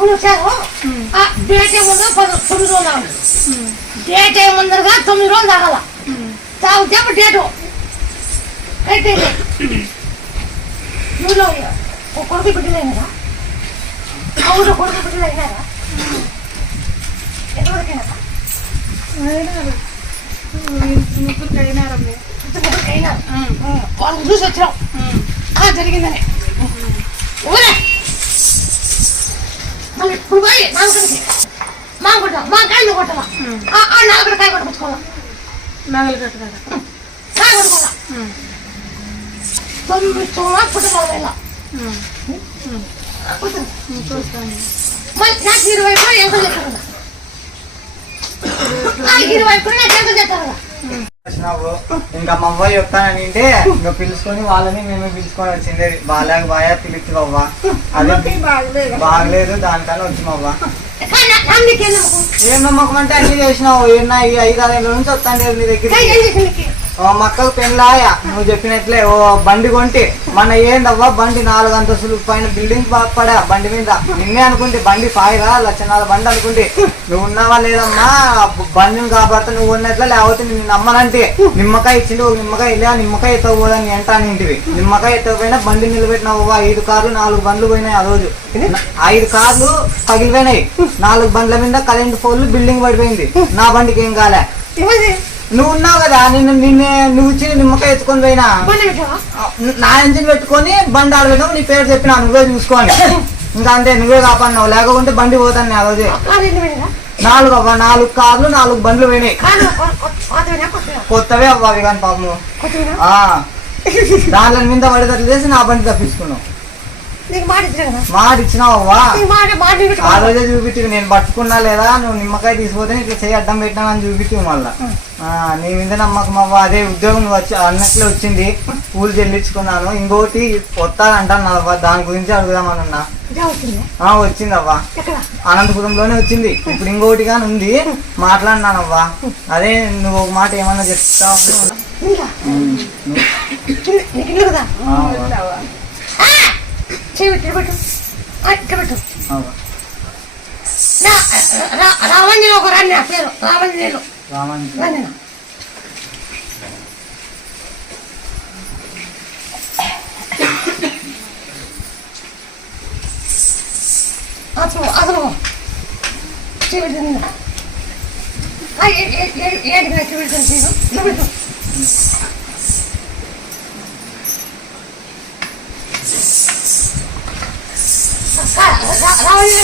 ఇప్పుడు డేట్ ఏముందో 9 రోజులు తాగదు. డేట్ ఏముందరగా 9 రోజులు తాగాల. తాగితే అప్పుడు డేటు అయితే నువ్వు కొడుకు బిడ్డలైనరా ఆ ఊళ్ళో కొడుకు బిడ్డలు అయినారా ఎంతవరకు అయినా వాళ్ళని చూసి వచ్చినాం జరిగిందని ఊరే మళ్ళీ ఇప్పుడు పోయి నాలుగు మా కొట్టాం మా కాయలు కొట్టాలా నాలుగు కాయ కొట్టుకోవాలా కాయ కొట్టుకోవాలా 9 పుట్టగల మళ్ళీ నాకు 20 ఎంత చెప్తాను 20 నాకు ఎంత చెప్తాను ఇంకా మా అవ్వ చెప్తానని అంటే ఇంకా పిలుచుకొని వాళ్ళని మేము పిలుచుకొని వచ్చింది బాగా బాగా పిలుచుకోవ్వా అదే బాగలేదు దానికన్నా వచ్చినవ్వా ఏం నమ్మకం అంటే అన్ని చేసినావు ఏమన్నా 5-6 ఏళ్ళ నుంచి వస్తాను నీ దగ్గర మక్కకు పెళ్ళాయ నువ్వు చెప్పినట్లే ఓ బండి కొంటే మన ఏందవ్వా బండి 4 అంతస్తులు పైన బిల్డింగ్ పడా బండి మీద నిన్నే అనుకుంటే బండి 5 లక్షణాల బండి అనుకుంటే నువ్వు ఉన్నావా లేదమ్మా బండిని కాబట్టి నువ్వు ఉన్నట్లా లేకపోతే నిన్ను నమ్మనంటే నిమ్మకాయ ఇచ్చింది ఒక నిమ్మకాయ ఇలా నిమ్మకాయ ఎత్తకపోదని అంటానింటివి నిమ్మకాయ ఎత్తకపోయినా బండి నిలబెట్టినావు 5 కార్లు 4 బండ్లు పోయినాయి ఆ రోజు 5 కార్లు పగిలిపోయినాయి 4 బండ్ల మీద కరెంట్ పోల్లు బిల్డింగ్ పడిపోయింది నా బండికి ఏం కాలే నువ్వు ఉన్నావు కదా నువ్వు ఇచ్చి నిమ్మకాయ ఎత్తుకొని పోయినా నా ఇంజిన్ పెట్టుకొని బండి ఆడవేదావు నీ పేరు చెప్పినా నువ్వే చూసుకోని ఇంకా అంతే నువ్వే కాపాడినావు లేకుంటే బండి పోతాను ఆ రోజే 4 కార్లు 4 బండ్లు పోయినాయి కొత్తవే అవ్వాలి కానీ పాపము దాంట్లో మీద పడేటట్లు చేసి నా బండి తప్పించుకున్నావు మాట ఇచ్చినావు అవ్వా ఆ రోజే చూపించు నేను పట్టుకున్నా లేదా నువ్వు నిమ్మకాయ తీసుకుపోతే ఇట్లా చేయి అడ్డం పెట్టినానని చూపించు మళ్ళా నీ మీద నమ్మకం అవ్వ అదే ఉద్యోగం వచ్చి అన్నట్లే వచ్చింది పూలు చెల్లించుకున్నాను ఇంకోటి వస్తానంటాను అవ్వ దాని గురించి అడుగుదామన్నా వచ్చింది అవ్వ అనంతపురంలోనే వచ్చింది ఇప్పుడు ఇంకోటి కానీ ఉంది మాట్లాడినానవ్వా అదే నువ్వు ఒక మాట ఏమన్నా చెప్తావు రామంజలి ఒక రాని నా పేరు రామంజలిలో అసలు రావాలి